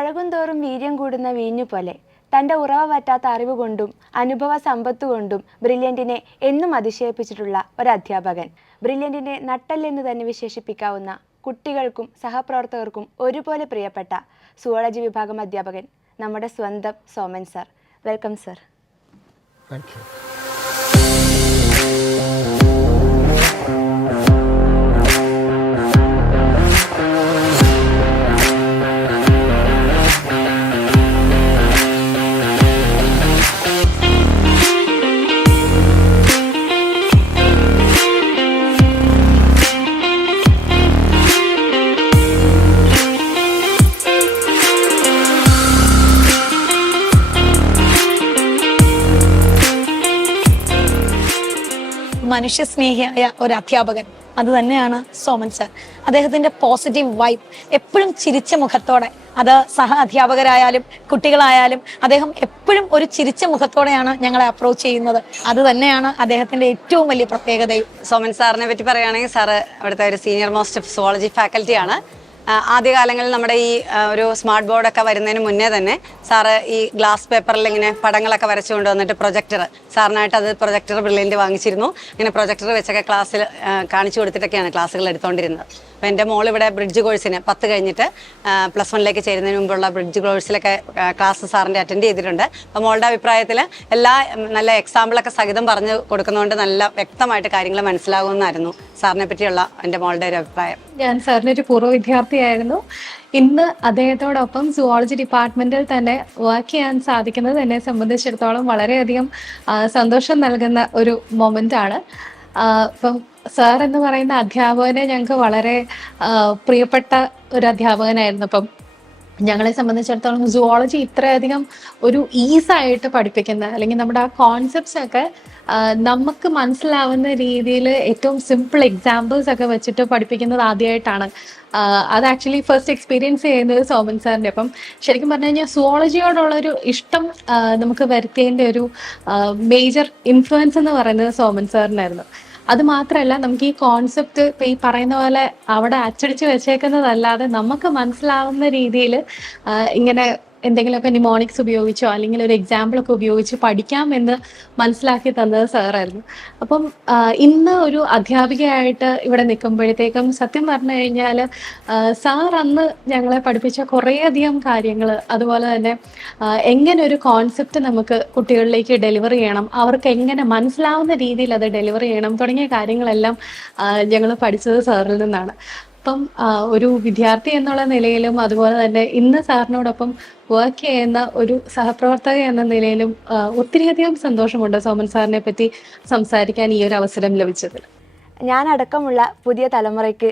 പഴകും തോറും വീര്യം കൂടുന്ന വീഞ്ഞു പോലെ തൻ്റെ ഉറവ പറ്റാത്ത അറിവ് കൊണ്ടും അനുഭവ സമ്പത്ത് കൊണ്ടും ബ്രില്യൻറ്റിനെ എന്നും അതിശയിപ്പിച്ചിട്ടുള്ള ഒരു അധ്യാപകൻ. ബ്രില്യൻറ്റിൻ്റെ നട്ടെല്ലെന്ന് തന്നെ വിശേഷിപ്പിക്കാവുന്ന കുട്ടികൾക്കും സഹപ്രവർത്തകർക്കും ഒരുപോലെ പ്രിയപ്പെട്ട സുവോളജി വിഭാഗം അധ്യാപകൻ നമ്മുടെ സ്വന്തം Soman sir. Welcome sir. Thank you. മനുഷ്യസ്നേഹിയായ ഒരു അധ്യാപകൻ അത് തന്നെയാണ് സോമൻ സർ. അദ്ദേഹത്തിന്റെ പോസിറ്റീവ് വൈബ്, എപ്പോഴും ചിരിച്ച മുഖത്തോടെ, അത് സഹ അധ്യാപകരായാലും കുട്ടികളായാലും അദ്ദേഹം എപ്പോഴും ഒരു ചിരിച്ച മുഖത്തോടെയാണ് ഞങ്ങളെ അപ്രോച്ച് ചെയ്യുന്നത്. അത് തന്നെയാണ് അദ്ദേഹത്തിന്റെ ഏറ്റവും വലിയ പ്രത്യേകതയും. സോമൻ സാറിനെ പറ്റി പറയുകയാണെങ്കിൽ സാറ് ഇവിടുത്തെ ഒരു സീനിയർ മോസ്റ്റ് സുവോളജി ഫാക്കൽറ്റിയാണ്. ആദ്യകാലങ്ങളിൽ നമ്മുടെ ഈ ഒരു സ്മാർട്ട് ബോർഡൊക്കെ വരുന്നതിന് മുന്നേ തന്നെ സാറ് ഈ ഗ്ലാസ് പേപ്പറിൽ ഇങ്ങനെ പടങ്ങളൊക്കെ വരച്ചു കൊണ്ടുവന്നിട്ട് പ്രൊജക്ടർ, സാറിനായിട്ട് അത് പ്രൊജക്ടർ ബ്രില്യൻ്റ് വാങ്ങിച്ചിരുന്നു. ഇങ്ങനെ പ്രൊജക്ടർ വെച്ചൊക്കെ ക്ലാസ്സിൽ കാണിച്ചു കൊടുത്തിട്ടൊക്കെയാണ് ക്ലാസ്സുകൾ എടുത്തുകൊണ്ടിരുന്നത്. അപ്പോൾ എൻ്റെ മോൾ ഇവിടെ ബ്രിഡ്ജ് കോഴ്സിന് 10 കഴിഞ്ഞിട്ട് +1 ചേരുന്നതിന് മുമ്പുള്ള ബ്രിഡ്ജ് കോഴ്സിലൊക്കെ ക്ലാസ് സാറിൻ്റെ അറ്റൻഡ് ചെയ്തിട്ടുണ്ട്. അപ്പോൾ മോളുടെ അഭിപ്രായത്തിൽ എല്ലാ നല്ല എക്സാമ്പിളൊക്കെ സഹിതം പറഞ്ഞു കൊടുക്കുന്നതുകൊണ്ട് നല്ല വ്യക്തമായിട്ട് കാര്യങ്ങൾ മനസ്സിലാകുമെന്നായിരുന്നു സാറിനെ പറ്റിയുള്ള എൻ്റെ മോളുടെ ഒരു അഭിപ്രായം. ഞാൻ സാറിൻ്റെ ഒരു പൂർവ്വ വിദ്യാർത്ഥിയായിരുന്നു. ഇന്ന് അദ്ദേഹത്തോടൊപ്പം സുവോളജി ഡിപ്പാർട്ട്മെന്റിൽ തന്നെ വർക്ക് ചെയ്യാൻ സാധിക്കുന്നത് എന്നെ സംബന്ധിച്ചിടത്തോളം വളരെയധികം സന്തോഷം നൽകുന്ന ഒരു മൊമെന്റ് ആണ്. ഇപ്പം സാർ എന്ന് പറയുന്ന അധ്യാപകനെ ഞങ്ങൾക്ക് വളരെ പ്രിയപ്പെട്ട ഒരു അധ്യാപകനായിരുന്നു. അപ്പം ഞങ്ങളെ സംബന്ധിച്ചിടത്തോളം സുവോളജി ഇത്രയധികം ഒരു ഈസായിട്ട് പഠിപ്പിക്കുന്ന, അല്ലെങ്കിൽ നമ്മുടെ ആ കോൺസെപ്റ്റ്സ് ഒക്കെ നമുക്ക് മനസ്സിലാവുന്ന രീതിയിൽ ഏറ്റവും സിമ്പിൾ എക്സാമ്പിൾസ് ഒക്കെ വെച്ചിട്ട് പഠിപ്പിക്കുന്നത് ആദ്യമായിട്ടാണ്. അത് ആക്ച്വലി ഫസ്റ്റ് എക്സ്പീരിയൻസ് ചെയ്യുന്നത് സോമൻ സാറിൻ്റെ. അപ്പം ശരിക്കും പറഞ്ഞു കഴിഞ്ഞാൽ സുവോളജിയോടുള്ളൊരു ഇഷ്ടം നമുക്ക് വരുത്തേണ്ട ഒരു മേജർ ഇൻഫ്ലുവൻസ് എന്ന് പറയുന്നത് സോമൻ സാറിനായിരുന്നു. അത് മാത്രമല്ല, നമുക്ക് ഈ കോൺസെപ്റ്റ് ഇപ്പം ഈ പറയുന്ന പോലെ അവിടെ അച്ചടിച്ച് വെച്ചേക്കുന്നതല്ലാതെ നമുക്ക് മനസ്സിലാവുന്ന രീതിയിൽ ഇങ്ങനെ എന്തെങ്കിലുമൊക്കെ നിമോണിക്സ് ഉപയോഗിച്ചോ അല്ലെങ്കിൽ ഒരു എക്സാമ്പിളൊക്കെ ഉപയോഗിച്ച് പഠിക്കാമെന്ന് മനസ്സിലാക്കി തന്നത് സാറായിരുന്നു. അപ്പം ഇന്ന് ഒരു അധ്യാപികയായിട്ട് ഇവിടെ നിൽക്കുമ്പോഴത്തേക്കും സത്യം പറഞ്ഞു കഴിഞ്ഞാൽ സാർ അന്ന് ഞങ്ങളെ പഠിപ്പിച്ച കുറേയധികം കാര്യങ്ങൾ, അതുപോലെ തന്നെ എങ്ങനെ ഒരു കോൺസെപ്റ്റ് നമുക്ക് കുട്ടികളിലേക്ക് ഡെലിവർ ചെയ്യണം, അവർക്ക് എങ്ങനെ മനസ്സിലാവുന്ന രീതിയിൽ അത് ഡെലിവർ ചെയ്യണം തുടങ്ങിയ കാര്യങ്ങളെല്ലാം ഞങ്ങൾ പഠിച്ചത് സാറിൽ നിന്നാണ്. അപ്പം ഒരു വിദ്യാർത്ഥി എന്നുള്ള നിലയിലും അതുപോലെ തന്നെ ഇന്ന് സാറിനോടൊപ്പം വർക്ക് ചെയ്യുന്ന ഒരു സഹപ്രവർത്തക എന്ന നിലയിലും ഒത്തിരിയധികം സന്തോഷമുണ്ട് സോമൻ സാറിനെ പറ്റി സംസാരിക്കാൻ ഈ ഒരു അവസരം ലഭിച്ചതിൽ. ഞാനടക്കമുള്ള പുതിയ തലമുറയ്ക്ക്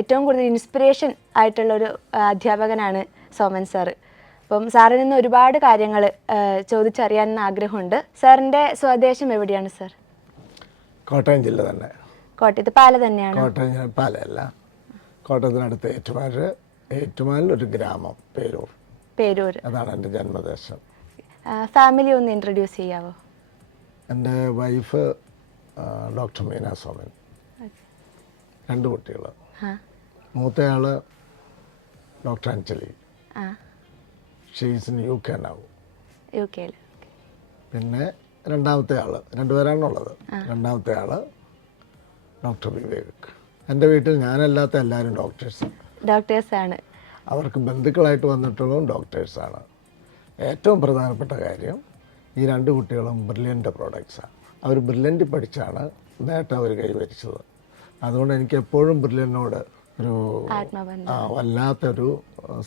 ഏറ്റവും കൂടുതൽ ഇൻസ്പിറേഷൻ ആയിട്ടുള്ളൊരു അധ്യാപകനാണ് സോമൻ സാറ്. അപ്പം സാറിൽ നിന്ന് ഒരുപാട് കാര്യങ്ങൾ ചോദിച്ചറിയാൻ ആഗ്രഹമുണ്ട്. സാറിൻ്റെ സ്വദേശം എവിടെയാണ് സാർ? കോട്ടയം ജില്ല തന്നെ. കോട്ടയത്ത് പാല തന്നെയാണ്? കോട്ടയം പാലയല്ല, കോട്ടയത്തിനടുത്ത് ഏറ്റുമാനിൽ ഒരു ഗ്രാമം പേരൂർ, അതാണ് എൻ്റെ ജന്മദേശം. ഫാമിലി ഒന്ന് ഇൻട്രൊഡ്യൂസ് ചെയ്യാവോ? എൻ്റെ വൈഫ് ഡോക്ടർ മീന സോമൻ, 2 കുട്ടികൾ. മൂത്തയാൾ doctor Anjali, she's in UK now. UK. പിന്നെ രണ്ടാമത്തെ ആൾ, 2 പേരാണുള്ളത്. രണ്ടാമത്തെ ആൾ ഡോക്ടർ വിവേക്. എൻ്റെ വീട്ടിൽ ഞാനല്ലാത്ത എല്ലാവരും ഡോക്ടേഴ്സാണ്. അവർക്ക് ബന്ധുക്കളായിട്ട് വന്നിട്ടുള്ളതും ഡോക്ടേഴ്സാണ്. ഏറ്റവും പ്രധാനപ്പെട്ട കാര്യം, ഈ 2 കുട്ടികളും ബ്രില്യൻ്റ് പ്രോഡക്ട്സാണ്. അവർ ബ്രില്യൻ്റ് പഠിച്ചാണ് നേട്ടം അവർ കൈവരിച്ചത്. അതുകൊണ്ട് എനിക്ക് എപ്പോഴും ബ്രില്യനോട് ഒരു വല്ലാത്തൊരു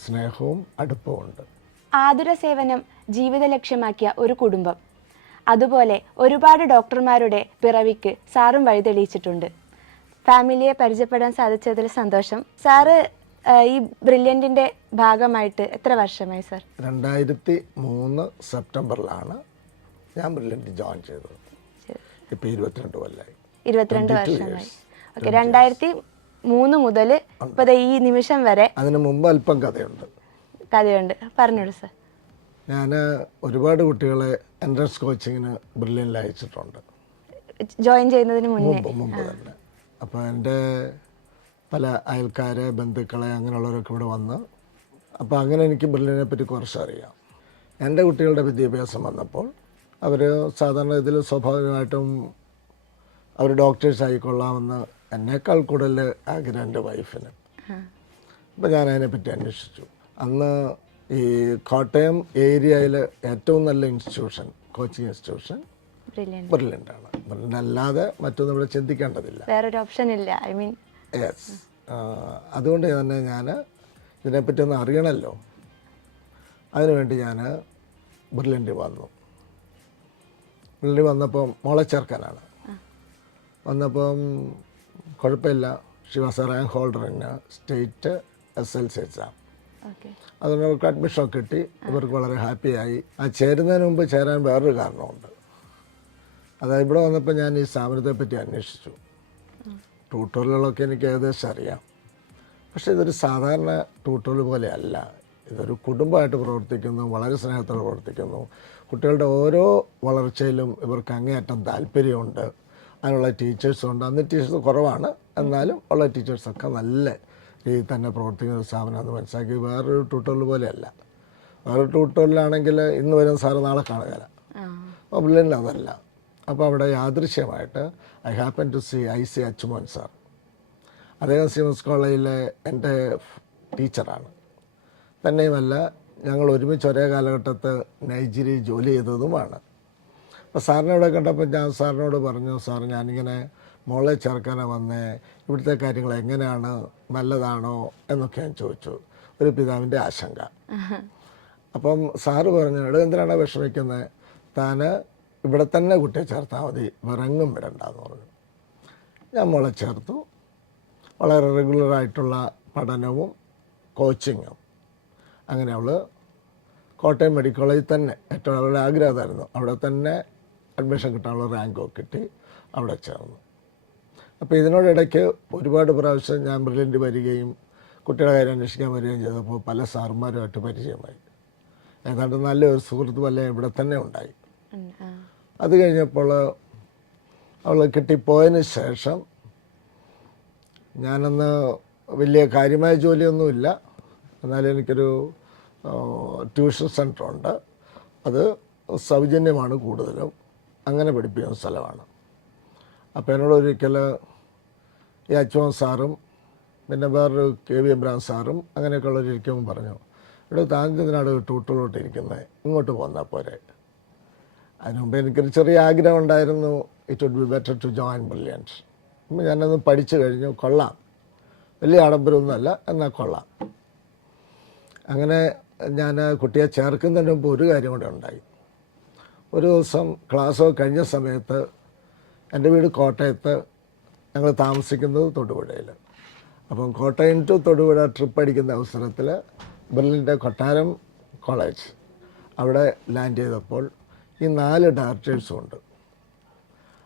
സ്നേഹവും അടുപ്പമുണ്ട്. ആതുര സേവനം ജീവിത ലക്ഷ്യമാക്കിയ ഒരു കുടുംബം, അതുപോലെ ഒരുപാട് ഡോക്ടർമാരുടെ പിറവിക്ക് സാറും വഴിതെളിയിച്ചിട്ടുണ്ട്. ഫാമിലിയെ പരിചയപ്പെടാൻ സാധിച്ചതിൽ സന്തോഷം. സാറ് ഈ ബ്രില്യൻറ്റിൻ്റെ ഭാഗമായിട്ട് എത്ര വർഷമായി സാർ? 2003 സെപ്റ്റംബറിലാണ് ഞാൻ ബ്രില്യൻറ്റ് ജോയിൻ ചെയ്തത്. ഇപ്പോൾ 22 കൊല്ലമായി. 22 വർഷമായി. ഓക്കെ, 2003 മുതൽ ഇപ്പോൾ ഈ നിമിഷം വരെ. അതിന് മുമ്പ് അല്പം കഥയുണ്ട്. പറഞ്ഞോളൂ സാർ. ഞാൻ ഒരുപാട് കുട്ടികളെ എൻട്രൻസ് കോച്ചിങ്ങിന് ബ്രില്യൻറ്റിൽ അയച്ചിട്ടുണ്ട്, ജോയിൻ ചെയ്യുന്നതിന് മുമ്പ് തന്നെ. അപ്പോൾ എൻ്റെ പല അയൽക്കാരെ, ബന്ധുക്കളെ, അങ്ങനെയുള്ളവരൊക്കെ ഇവിടെ വന്ന് അപ്പോൾ അങ്ങനെ എനിക്ക് ബ്രില്യനെ പറ്റി കുറച്ചറിയാം. എൻ്റെ കുട്ടികളുടെ വിദ്യാഭ്യാസം വന്നപ്പോൾ അവർ സാധാരണ ഇതിൽ സ്വാഭാവികമായിട്ടും അവർ ഡോക്ടേഴ്സ് ആയിക്കൊള്ളാമെന്ന് എന്നേക്കാൾ കൂടുതൽ ആഗ്രഹം എൻ്റെ വൈഫിന്. അപ്പോൾ ഞാൻ അതിനെപ്പറ്റി അന്വേഷിച്ചു. അന്ന് ഈ കോട്ടയം ഏരിയയിൽ ഏറ്റവും നല്ല ഇൻസ്റ്റിറ്റ്യൂഷൻ, കോച്ചിങ് ഇൻസ്റ്റിറ്റ്യൂഷൻ ബ്രില്യൻ്റാണ്. ബ്രില്യൻ്റ് അല്ലാതെ മറ്റൊന്നും ഇവിടെ ചിന്തിക്കേണ്ടതില്ല, വേറൊരു ഓപ്ഷൻ ഇല്ല. I mean yes. അതുകൊണ്ട് തന്നെ ഞാൻ ഇതിനെപ്പറ്റി ഒന്ന് അറിയണമല്ലോ, അതിനുവേണ്ടി ഞാൻ ബ്രില്യൻ്റ് വന്നു. ബ്രില്യൻ്റ് വന്നപ്പം മോളെ ചേർക്കാനാണ് വന്നപ്പം കുഴപ്പമില്ല. She was A rank holder in state SLC exam. അതുകൊണ്ട് അവർക്ക് അഡ്മിഷനൊക്കെ കിട്ടി. ഇവർക്ക് വളരെ ഹാപ്പിയായി. ആ ചേരുന്നതിന് മുമ്പ് ചേരാൻ വേറൊരു കാരണമുണ്ട്. അതായത് ഇവിടെ വന്നപ്പോൾ ഞാൻ ഈ സ്ഥാപനത്തെ പറ്റി അന്വേഷിച്ചു. ട്യൂട്ടോറിയലുകളൊക്കെ എനിക്ക് ഏകദേശം അറിയാം. പക്ഷേ ഇതൊരു സാധാരണ ട്യൂട്ടോറിയൽ പോലെയല്ല. ഇതൊരു കുടുംബമായിട്ട് പ്രവർത്തിക്കുന്നു, വളരെ സ്നേഹത്തോടെ പ്രവർത്തിക്കുന്നു. കുട്ടികളുടെ ഓരോ വളർച്ചയിലും ഇവർക്ക് അങ്ങേയറ്റം താല്പര്യമുണ്ട്. അതിനുള്ള ടീച്ചേഴ്സുണ്ട്. അന്ന് ടീച്ചേഴ്സ് കുറവാണ്, എന്നാലും ഉള്ള ടീച്ചേഴ്സൊക്കെ നല്ല രീതിയിൽ തന്നെ പ്രവർത്തിക്കുന്ന ഒരു സ്ഥാപനമാണെന്ന് മനസ്സിലാക്കി. വേറൊരു ട്യൂട്ടോറിയൽ പോലെയല്ല. വേറൊരു ട്യൂട്ടോറിയലാണെങ്കിൽ ഇന്ന് വരുന്ന സാറ് നാളെ കാണുകയില്ല. അപ്പോൾ ബ്രില്യൻ്റ് അതല്ല. അപ്പോൾ അവിടെ യാദൃശ്യമായിട്ട് I happen to see IC Achumon sir. അദ്ദേഹം സിമൻസ് കോളേജിലെ എൻ്റെ ടീച്ചറാണ്. തന്നെയുമല്ല ഞങ്ങൾ ഒരുമിച്ച് ഒരേ കാലഘട്ടത്ത് നൈജീരിയയിൽ ജോലി ചെയ്തതുമാണ്. അപ്പോൾ സാറിനെ ഇവിടെ കണ്ടപ്പോൾ ഞാൻ സാറിനോട് പറഞ്ഞു, സാർ ഞാനിങ്ങനെ മോളെ ചേർക്കാനാണ് വന്നേ, ഇവിടുത്തെ കാര്യങ്ങൾ എങ്ങനെയാണ്, നല്ലതാണോ എന്നൊക്കെ ഞാൻ ചോദിച്ചു. ഒരു പിതാവിൻ്റെ ആശങ്ക. അപ്പം സാറ് പറഞ്ഞു, ഇവിടെ എന്തിനാണ് വിഷമിക്കുന്നത്, താൻ ഇവിടെ തന്നെ കുട്ടിയെ ചേർത്താൽ മതി, വിറങ്ങും വിടണ്ടെന്ന് പറഞ്ഞു. ഞാൻ മോളെ ചേർത്തു. വളരെ റെഗുലറായിട്ടുള്ള പഠനവും കോച്ചിങ്ങും. അങ്ങനെ അവൾ കോട്ടയം മെഡിക്കൽ കോളേജിൽ തന്നെ, ഏറ്റവും അവളുടെ ആഗ്രഹമായിരുന്നു, അവിടെ തന്നെ അഡ്മിഷൻ കിട്ടാനുള്ള റാങ്കൊക്കെ കിട്ടി, അവിടെ ചേർന്നു. അപ്പോൾ ഇതിനോടിടയ്ക്ക് ഒരുപാട് പ്രാവശ്യം ഞാൻ ബ്രില്യൻ്റ് വരികയും കുട്ടികളുടെ കാര്യം അന്വേഷിക്കാൻ വരികയും ചെയ്തപ്പോൾ പല സാറുമാരുമായിട്ട് പരിചയമായി. ഏതാണ്ട് നല്ലൊരു സുഹൃത്ത് വല്ല ഇവിടെ തന്നെ ഉണ്ടായി. അത് കഴിഞ്ഞപ്പോൾ അവൾ കിട്ടിപ്പോയതിന് ശേഷം ഞാനന്ന് വലിയ കാര്യമായ ജോലിയൊന്നുമില്ല, എന്നാലും എനിക്കൊരു ട്യൂഷൻ സെൻ്ററുണ്ട്. അത് സൗജന്യമാണ് കൂടുതലും, അങ്ങനെ പഠിപ്പിക്കുന്ന സ്ഥലമാണ്. അപ്പോൾ എന്നോട് ഒരിക്കൽ ഈ അച്ചുമോൻ സാറും പിന്നെ വേറൊരു KV എബ്രഹാം സാറും അങ്ങനെയൊക്കെയുള്ളവരിക്കുമ്പോൾ പറഞ്ഞു, ഇവിടെ താങ്കളിനാണ് ട്യൂട്ടറിലോട്ട് ഇരിക്കുന്നത്, ഇങ്ങോട്ട് പോന്നാൽ പോരെ. അതിന് മുമ്പ് എനിക്കൊരു ചെറിയ ആഗ്രഹം ഉണ്ടായിരുന്നു, it would be better to join Brilliant. അപ്പം ഞാനത് പഠിച്ചു കഴിഞ്ഞു, കൊള്ളാം, വലിയ ആഡംബരമൊന്നുമല്ല, എന്നാൽ കൊള്ളാം. അങ്ങനെ ഞാൻ കുട്ടിയെ ചേർക്കുന്നതിന് മുമ്പ് ഒരു കാര്യം കൂടെ ഉണ്ടായി. ഒരു ദിവസം ക്ലാസ്സൊക്കെ കഴിഞ്ഞ സമയത്ത് എൻ്റെ വീട് കോട്ടയത്ത്, ഞങ്ങൾ താമസിക്കുന്നത് തൊടുപുഴയിൽ. അപ്പം കോട്ടയം ടു തൊടുപുഴ ട്രിപ്പ് അടിക്കുന്ന അവസരത്തിൽ ബ്രില്യൻ്റെ കൊട്ടാരം കോളേജ് അവിടെ ലാൻഡ് ചെയ്തപ്പോൾ ഈ 4 ഡയറക്ടേഴ്സും ഉണ്ട്.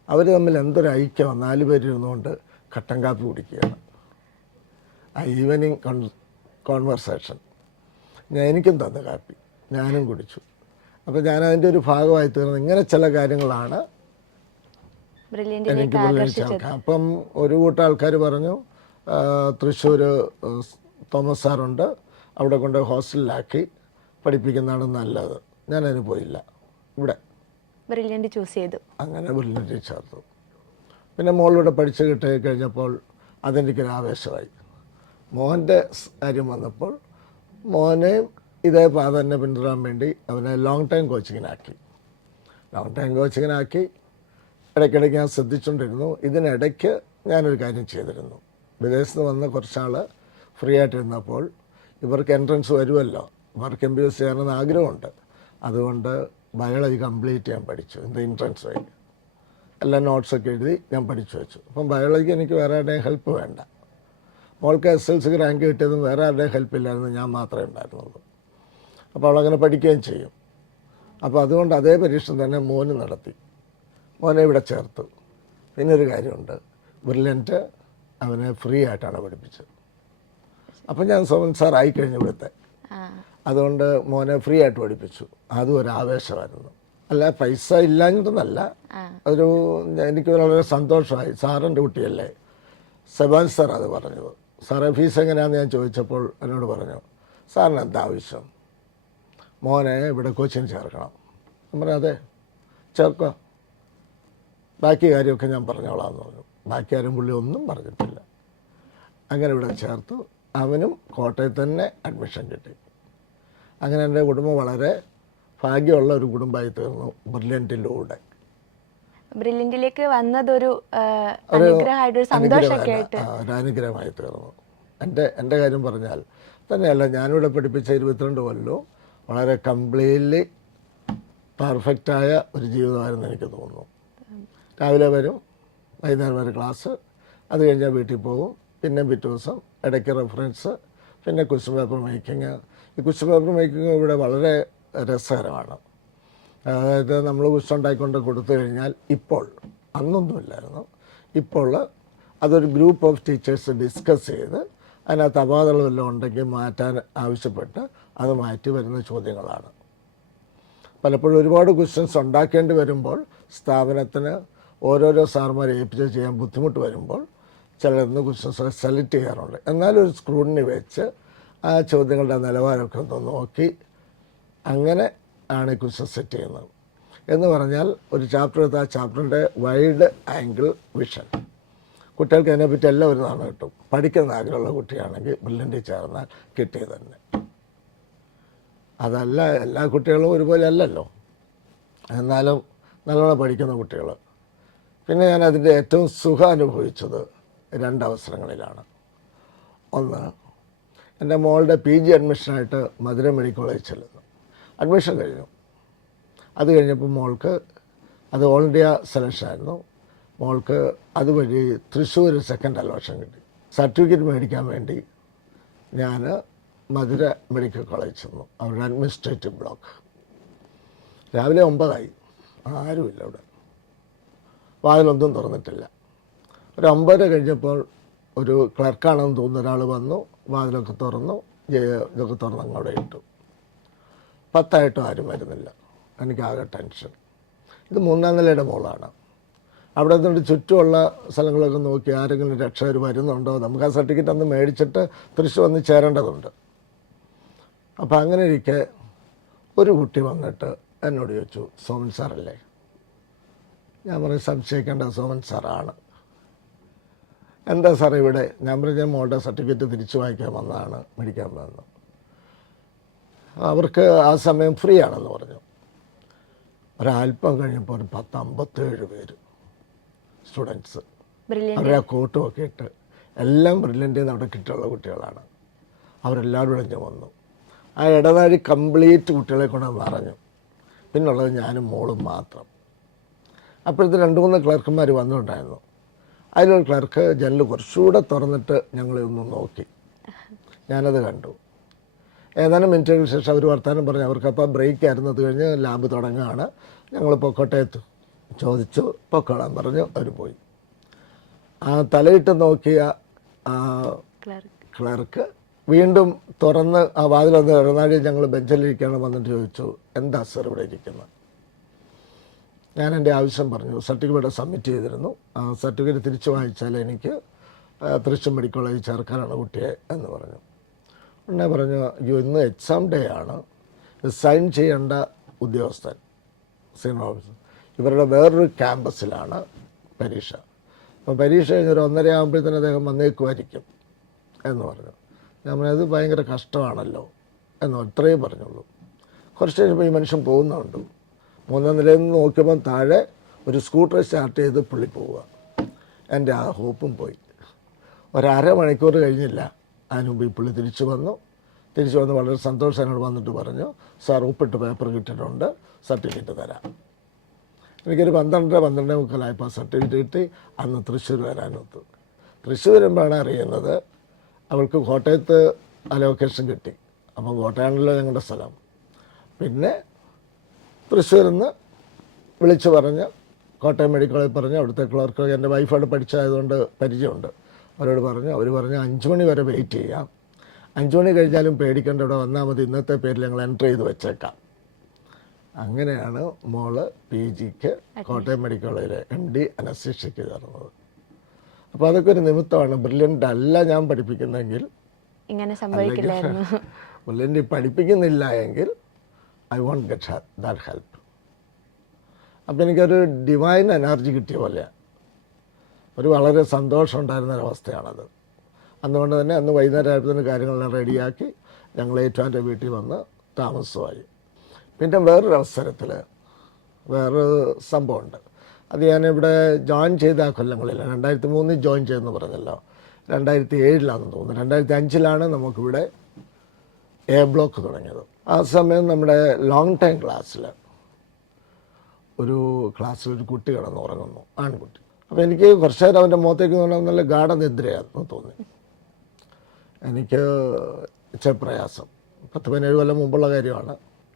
അവർ തമ്മിൽ എന്തൊരു ഐക്യമാണ്, 4 പേരിരുന്നുകൊണ്ട് കട്ടൻ കാപ്പി കുടിക്കുകയാണ്. ആ ഈവനിങ് കോൺവെർസേഷൻ എനിക്കും തന്ന കാപ്പി ഞാനും കുടിച്ചു. അപ്പോൾ ഞാനതിൻ്റെ ഒരു ഭാഗമായി തീർന്നു. ഇങ്ങനെ ചില കാര്യങ്ങളാണ് എനിക്ക് ബ്രില്യൻ്റ് ചേർക്കാം. അപ്പം ഒരു കൂട്ടം ആൾക്കാർ പറഞ്ഞു, തൃശ്ശൂർ തോമസ് സാറുണ്ട്, അവിടെ കൊണ്ട് ഹോസ്റ്റലിലാക്കി പഠിപ്പിക്കുന്നതാണ് നല്ലത്. ഞാനതിന് പോയില്ല, ഇവിടെ ബ്രില്യൻ്റ് ചൂസ് ചെയ്തു. അങ്ങനെ ബ്രില്യൻ്റ് ചേർത്തു. പിന്നെ മോളിവിടെ പഠിച്ച് കിട്ടി കഴിഞ്ഞപ്പോൾ അതെനിക്കൊരു ആവേശമായി. മോഹൻ്റെ കാര്യം വന്നപ്പോൾ മോനെയും ഇതേ പാത തന്നെ പിന്തുടരാൻ വേണ്ടി അവനെ ലോങ് ടൈം കോച്ചിങ്ങിനാക്കി. ഇടയ്ക്കിടയ്ക്ക് ഞാൻ ശ്രദ്ധിച്ചുകൊണ്ടിരുന്നു. ഇതിനിടയ്ക്ക് ഞാനൊരു കാര്യം ചെയ്തിരുന്നു. വിദേശത്ത് നിന്ന് വന്ന കുറച്ചാൾ ഫ്രീ ആയിട്ടിരുന്നപ്പോൾ ഇവർക്ക് എൻട്രൻസ് വരുമല്ലോ, ഇവർക്ക് MBBS ചെയ്യാനെന്ന് ആഗ്രഹമുണ്ട്. അതുകൊണ്ട് ബയോളജി കംപ്ലീറ്റ് ഞാൻ പഠിച്ചു. എൻട്രൻസ് വഴി എല്ലാ നോട്ട്സൊക്കെ എഴുതി ഞാൻ പഠിച്ചു വെച്ചു. അപ്പം ബയോളജിക്ക് എനിക്ക് വേറെ ആരുടെയും ഹെൽപ്പ് വേണ്ട. മോൾക്ക് SLCക്ക് റാങ്ക് കിട്ടിയതും വേറെ ആരുടെയും ഹെൽപ്പില്ലായിരുന്നു, ഞാൻ മാത്രമേ ഉണ്ടായിരുന്നുള്ളൂ. അപ്പോൾ അവളങ്ങനെ പഠിക്കുകയും ചെയ്യും. അപ്പോൾ അതുകൊണ്ട് അതേ പരീക്ഷ തന്നെ മോന് നടത്തി. മോനെ ഇവിടെ ചേർത്തു. പിന്നെ ഒരു കാര്യമുണ്ട്, ബ്രില്യൻ്റ് അവനെ ഫ്രീ ആയിട്ടാണ് പഠിപ്പിച്ചത്. അപ്പം ഞാൻ സോമൻ സാർ ആയിക്കഴിഞ്ഞു ഇവിടുത്തെ. അതുകൊണ്ട് മോനെ ഫ്രീ ആയിട്ട് പഠിപ്പിച്ചു. അതും ഒരു ആവേശമായിരുന്നു. അല്ല, പൈസ ഇല്ലാഞ്ഞിട്ടൊന്നല്ല, ഒരു എനിക്ക് വളരെ സന്തോഷമായി. സാറിൻ്റെ കുട്ടിയല്ലേ, സെബാൻ സാർ അത് പറഞ്ഞത്. സാറേ ഫീസ് എങ്ങനെയാണെന്ന് ഞാൻ ചോദിച്ചപ്പോൾ എന്നോട് പറഞ്ഞു, സാറിന് എന്താ ആവശ്യം? മോനെ ഇവിടെ കോച്ചിങ് ചേർക്കണം. ഞാൻ പറഞ്ഞു അതെ ചേർക്കുക, ബാക്കി കാര്യമൊക്കെ ഞാൻ പറഞ്ഞോളാം എന്ന് പറഞ്ഞു. ബാക്കി ആരും പുള്ളി ഒന്നും പറഞ്ഞിട്ടില്ല. അങ്ങനെ ഇവിടെ ചേർത്തു. അവനും കോട്ടയത്ത് തന്നെ അഡ്മിഷൻ കിട്ടി. അങ്ങനെ എൻ്റെ കുടുംബം വളരെ ഭാഗ്യമുള്ള ഒരു കുടുംബമായി തീർന്നു ബ്രില്യൻറ്റിലൂടെ. ബ്രില്യൻറ്റിലേക്ക് വന്നതൊരു അനുഗ്രഹമായിട്ടൊരു സന്തോഷമൊക്കെ ആയിട്ട് ഒരു അനുഗ്രഹമായി തീർന്നു. എൻ്റെ കാര്യം പറഞ്ഞാൽ തന്നെയല്ല, ഞാനിവിടെ പഠിപ്പിച്ച 22 കൊല്ലവും വളരെ കംപ്ലീറ്റ്ലി പെർഫെക്റ്റായ ഒരു ജീവിതമായിരുന്നു എനിക്ക് തോന്നുന്നു. രാവിലെ വരും, വൈകുന്നേരം വരെ ക്ലാസ്, അത് കഴിഞ്ഞാൽ വീട്ടിൽ പോകും, പിന്നെ പിറ്റേ ദിവസം ഇടയ്ക്ക് റെഫറൻസ്, പിന്നെ ക്വസ്റ്റ്യൻ പേപ്പർ മേക്കിങ്. ഈ ക്വസ്റ്റ്യൻ പേപ്പർ മേക്കിങ് ഇവിടെ വളരെ രസകരമാണ്. അതായത് നമ്മൾ ക്വസ്റ്റ്യൻ ഉണ്ടാക്കിക്കൊണ്ട് കൊടുത്തു കഴിഞ്ഞാൽ ഇപ്പോൾ, അന്നൊന്നുമില്ലായിരുന്നു, ഇപ്പോൾ അതൊരു ഗ്രൂപ്പ് ഓഫ് ടീച്ചേഴ്സ് ഡിസ്കസ് ചെയ്ത് അതിനകത്ത് അപാകതകൾ വല്ലതും ഉണ്ടെങ്കിൽ മാറ്റാൻ ആവശ്യപ്പെട്ട് അത് മാറ്റി വരുന്ന ചോദ്യങ്ങളാണ്. പലപ്പോഴും ഒരുപാട് ക്വസ്റ്റ്യൻസ് ഉണ്ടാക്കേണ്ടി വരുമ്പോൾ സ്ഥാപനത്തിന് ഓരോരോ സാർമാരെ ഏൽപ്പിച്ച് ചെയ്യാൻ ബുദ്ധിമുട്ട് വരുമ്പോൾ ചിലർന്ന് ക്വസ്റ്റ്യൻസ് സെലക്ട് ചെയ്യാറുണ്ട്. എന്നാലും ഒരു സ്ക്രൂട്ടിനി വെച്ച് ആ ചോദ്യങ്ങളുടെ നിലവാരമൊക്കെ ഒന്ന് നോക്കി അങ്ങനെ ആണ് ഈ ക്വസ്റ്റ്യൻ സെറ്റ് ചെയ്യുന്നത്. എന്ന് പറഞ്ഞാൽ ഒരു ചാപ്റ്റർ എടുത്ത് ആ ചാപ്റ്ററിൻ്റെ വൈഡ് ആംഗിൾ വിഷൻ, കുട്ടികൾക്ക് അതിനെപ്പറ്റി എല്ലാം ഒരു നാണം കിട്ടും. പഠിക്കുന്ന ആഗ്രഹമുള്ള കുട്ടിയാണെങ്കിൽ ബ്രില്യൻറ്റിൽ ചേർന്നാൽ കിട്ടിയത് തന്നെ. അതല്ല, എല്ലാ കുട്ടികളും ഒരുപോലെ അല്ലല്ലോ, എന്നാലും നല്ലോണം പഠിക്കുന്ന കുട്ടികൾ. പിന്നെ ഞാൻ അതിൻ്റെ ഏറ്റവും സുഖം അനുഭവിച്ചത് 2 അവസരങ്ങളിലാണ്. ഒന്ന്, എൻ്റെ മോളുടെ PG അഡ്മിഷനായിട്ട് മധുര മെഡിക്കൽ കോളേജിൽ ചെല്ലുന്നു. അഡ്മിഷൻ കഴിഞ്ഞു. അത് കഴിഞ്ഞപ്പോൾ മോൾക്ക് അത് ഓൾ ഇന്ത്യ സെലക്ഷനായിരുന്നു. മോൾക്ക് അതുവഴി തൃശ്ശൂർ സെക്കൻഡ് അലോഷൻ കിട്ടി. സർട്ടിഫിക്കറ്റ് മേടിക്കാൻ വേണ്ടി ഞാൻ മധുര മെഡിക്കൽ കോളേജ് ചെന്നു, അവരുടെ അഡ്മിനിസ്ട്രേറ്റീവ് ബ്ലോക്ക്. രാവിലെ 9 ആരുമില്ല അവിടെ, വാതിലൊന്നും തുറന്നിട്ടില്ല. ഒരു 9 കഴിഞ്ഞപ്പോൾ ഒരു ക്ലർക്കാണെന്ന് തോന്നുന്ന ഒരാൾ വന്നു, വാതിലൊക്കെ തുറന്നു, ഇതൊക്കെ തുറന്ന് അങ്ങോട്ട് ഇട്ടു. 10 ആരും വരുന്നില്ല. എനിക്കാകെ ടെൻഷൻ. ഇത് 3-ാം നിലയുടെ മോളാണ്. അവിടെ നിന്നിട്ട് ചുറ്റുമുള്ള സ്ഥലങ്ങളൊക്കെ നോക്കി ആരെങ്കിലും രക്ഷകർ വരുന്നുണ്ടോ, നമുക്ക് ആ സർട്ടിഫിക്കറ്റ് അന്ന് മേടിച്ചിട്ട് തൃശ്ശൂർ വന്ന് ചേരേണ്ടതുണ്ട്. അപ്പോൾ അങ്ങനെ ഇരിക്കെ ഒരു കുട്ടി വന്നിട്ട് എന്നോട് ചോദിച്ചു, സോമൻ സാറല്ലേ? ഞാൻ പറഞ്ഞു സംശയിക്കേണ്ട, സോമൻ സാറാണ്. എന്താ സാറേ ഇവിടെ? ഞാൻ പറഞ്ഞു മോളുടെ സർട്ടിഫിക്കറ്റ് തിരിച്ചു വാങ്ങിക്കാൻ വന്നതാണ്, മേടിക്കാൻ വന്നു. അവർക്ക് ആ സമയം ഫ്രീ ആണെന്ന് പറഞ്ഞു. ഒരല്പം കഴിഞ്ഞപ്പോൾ ഒരു 10-57 പേര് സ്റ്റുഡൻസ്, അവരെ ആ കോട്ടും ഒക്കെ ഇട്ട്, എല്ലാം ബ്രില്യൻറ്റിൽ നിന്ന് അവിടെ കിട്ടിയുള്ള കുട്ടികളാണ്. അവരെല്ലാവരും ഇടഞ്ഞു വന്നു. ആ ഇടനാഴി കംപ്ലീറ്റ് കുട്ടികളെ കൊണ്ട് നിറഞ്ഞു. പിന്നുള്ളത് ഞാനും മോളും മാത്രം. അപ്പോഴത്തെ 2-3 ക്ലർക്കന്മാർ വന്നിട്ടുണ്ടായിരുന്നു. അതിലൊരു ക്ലർക്ക് ജനൽ കുറച്ചുകൂടെ തുറന്നിട്ട് ഞങ്ങളെ ഒന്ന് നോക്കി. ഞാനത് കണ്ടു. ഏതാനും മിനിറ്റുകൾക്ക് ശേഷം അവർ വർത്തമാനം പറഞ്ഞു. അവർക്കപ്പോൾ ബ്രേക്ക് ആയിരുന്നു. അത് കഴിഞ്ഞ് ലാബ് തുടങ്ങുകയാണ്, ഞങ്ങൾ പൊക്കോട്ടയത്ത് ചോദിച്ചു, പൊക്കോളാൻ പറഞ്ഞു. അവർ പോയി. ആ തലയിട്ട് നോക്കിയ ക്ലർക്ക് വീണ്ടും തുറന്ന് ആ വാതിലൊന്ന് ഇടനാഴി ഞങ്ങൾ ബെഞ്ചിലിരിക്കുകയാണ് വന്നിട്ട് ചോദിച്ചു, എന്താ സർ ഇവിടെ ഇരിക്കുന്നത്? ഞാൻ എൻ്റെ ആവശ്യം പറഞ്ഞു. സർട്ടിഫിക്കറ്റ് സബ്മിറ്റ് ചെയ്തിരുന്നു. ആ സർട്ടിഫിക്കറ്റ് തിരിച്ചു വാങ്ങിച്ചാൽ എനിക്ക് തൃശ്ശൂർ മെഡിക്കൽ കോളേജിൽ ചേർക്കാനാണ് കുട്ടിയെ എന്ന് പറഞ്ഞു. ഉടനെ പറഞ്ഞു, അയ്യോ ഇന്ന് എക്സാം ഡേ ആണ്, സൈൻ ചെയ്യേണ്ട ഉദ്യോഗസ്ഥൻ സീനിയർ ഓഫീസർ ഇവരുടെ വേറൊരു ക്യാമ്പസിലാണ് പരീക്ഷ. അപ്പോൾ പരീക്ഷ കഴിഞ്ഞൊരു 1:30 ആകുമ്പോഴത്തേന് അദ്ദേഹം വന്നേക്കുമായിരിക്കും എന്ന് പറഞ്ഞു. ഞാൻ പറഞ്ഞത് ഭയങ്കര കഷ്ടമാണല്ലോ എന്ന് ഇത്രയും പറഞ്ഞുള്ളൂ. കുറച്ച് കഴിഞ്ഞപ്പോൾ ഈ മനുഷ്യൻ പോകുന്നുണ്ട്. 3-ാം നിലയിൽ നിന്ന് നോക്കിയപ്പം താഴെ ഒരു സ്കൂട്ടർ സ്റ്റാർട്ട് ചെയ്ത് പുള്ളി പോവുക. എൻ്റെ ആ ഹോപ്പും പോയി. 1/2 മണിക്കൂർ കഴിഞ്ഞില്ല, അതിന് മുമ്പ് ഈ പുള്ളി തിരിച്ചു വന്നു വളരെ സന്തോഷം എന്നോട് വന്നിട്ട് പറഞ്ഞു, സാർ ഒപ്പിട്ട് പേപ്പർ കിട്ടിയിട്ടുണ്ട്, സർട്ടിഫിക്കറ്റ് തരാം. എനിക്കൊരു 12-12:45 സർട്ടിഫിക്കറ്റ് കിട്ടി. അന്ന് തൃശ്ശൂർ വരാനൊത്തു. തൃശ്ശൂർ വരുമ്പോഴാണ് അറിയുന്നത് അവൾക്ക് കോട്ടയത്ത് അലോക്കേഷൻ കിട്ടി. അപ്പം കോട്ടയാണല്ലോ ഞങ്ങളുടെ സ്ഥലം. പിന്നെ തൃശ്ശൂരിൽ നിന്ന് വിളിച്ച് പറഞ്ഞ് കോട്ടയം മെഡിക്കൽ കോളേജിൽ പറഞ്ഞ് അവിടുത്തെ ക്ലർക്ക്, എൻ്റെ വൈഫ് അവിടെ പഠിച്ചതായതുകൊണ്ട് പരിചയമുണ്ട്, അവരോട് പറഞ്ഞു. അവർ പറഞ്ഞു 5 മണി വരെ വെയിറ്റ് ചെയ്യാം, 5 മണി കഴിഞ്ഞാലും പേടിക്കേണ്ട, ഇവിടെ വന്നാൽ മതി, ഇന്നത്തെ പേരിൽ ഞങ്ങൾ എൻ്റർ ചെയ്ത് വെച്ചേക്കാം. അങ്ങനെയാണ് മോള് PGക്ക് കോട്ടയം മെഡിക്കൽ കോളേജിലെ MD അനസ്തേഷ്യയ്ക്ക് ചേർന്നത്. അപ്പോൾ അതൊക്കെ ഒരു നിമിത്തമാണ്. ബ്രില്യൻ്റ് അല്ല ഞാൻ പഠിപ്പിക്കുന്നതെങ്കിൽ ഇങ്ങനെ സംഭവിക്കില്ലായിരുന്നു. ബ്രില്യൻ്റ് പഠിപ്പിക്കുന്നില്ല എങ്കിൽ I won't get that help. അപ്പോൾ എനിക്കൊരു ഡിവൈൻ എനർജി കിട്ടിയ പോലെയാണ്, ഒരു വളരെ സന്തോഷം ഉണ്ടായിരുന്നൊരവസ്ഥയാണത്. അതുകൊണ്ട് തന്നെ അന്ന് വൈകുന്നേരം ആയപ്പോഴത്തേന് കാര്യങ്ങളെല്ലാം റെഡിയാക്കി ഞങ്ങൾ ഏറ്റുമാൻ്റെ വീട്ടിൽ വന്ന് താമസമായി. പിന്നെ വേറൊരു അവസരത്തിൽ വേറൊരു സംഭവമുണ്ട്. അത് ഞാനിവിടെ ജോയിൻ ചെയ്ത ആ കൊല്ലങ്ങളില്ല, 2003 ജോയിൻ ചെയ്തെന്ന് പറഞ്ഞല്ലോ, 2007 തോന്നുന്നു, 2005 നമുക്കിവിടെ എ ബ്ലോക്ക് തുടങ്ങിയത്. ആ സമയം നമ്മുടെ ലോങ് ടൈം ക്ലാസ്സിൽ ഒരു കുട്ടി കിടന്നുറങ്ങുന്നു, ആൺകുട്ടി. അപ്പോൾ എനിക്ക് കുറച്ച് നേരം അവൻ്റെ മുഖത്തേക്ക് നോക്കാൻ നല്ല ഗാഠനിദ്രയാണെന്ന് തോന്നി. എനിക്ക് ഇച്ചിരി പ്രയാസം, 10-17 കൊല്ലം മുമ്പുള്ള കാര്യമാണ്.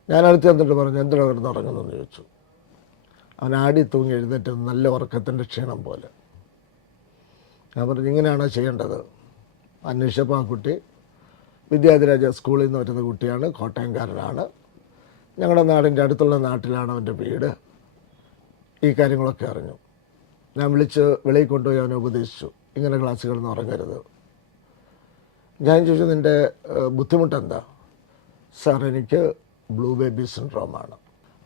ഞാൻ അടുത്ത് ചെന്നിട്ട് പറഞ്ഞു, എന്തിനാ കിടന്നുറങ്ങുന്നതെന്ന് ചോദിച്ചു. അവൻ ആടി തൂങ്ങി എഴുന്നേറ്റ് നല്ല ഉറക്കത്തിൻ്റെ ക്ഷീണം പോലെ. ഞാൻ പറഞ്ഞു, ഇങ്ങനെയാണോ ചെയ്യേണ്ടത്? അന്വേഷിച്ചപ്പോൾ ആ കുട്ടി വിദ്യാധിരാജ സ്കൂളിൽ നിന്ന് വരുന്ന കുട്ടിയാണ്, കോട്ടയംകാരനാണ്, ഞങ്ങളുടെ നാടിൻ്റെ അടുത്തുള്ള നാട്ടിലാണ് അവൻ്റെ വീട്. ഈ കാര്യങ്ങളൊക്കെ അറിഞ്ഞു. ഞാൻ വിളിച്ച് വെളിയിൽ കൊണ്ടുപോയി അവനെ ഉപദേശിച്ചു, ഇങ്ങനെ ക്ലാസ്സിൽ കിടന്ന് ഉറങ്ങരുത്. ഞാൻ ചോദിച്ചു, നിൻ്റെ ബുദ്ധിമുട്ടെന്താ? സാർ, എനിക്ക് ബ്ലൂ ബേബി സിൻഡ്രോമാണ്.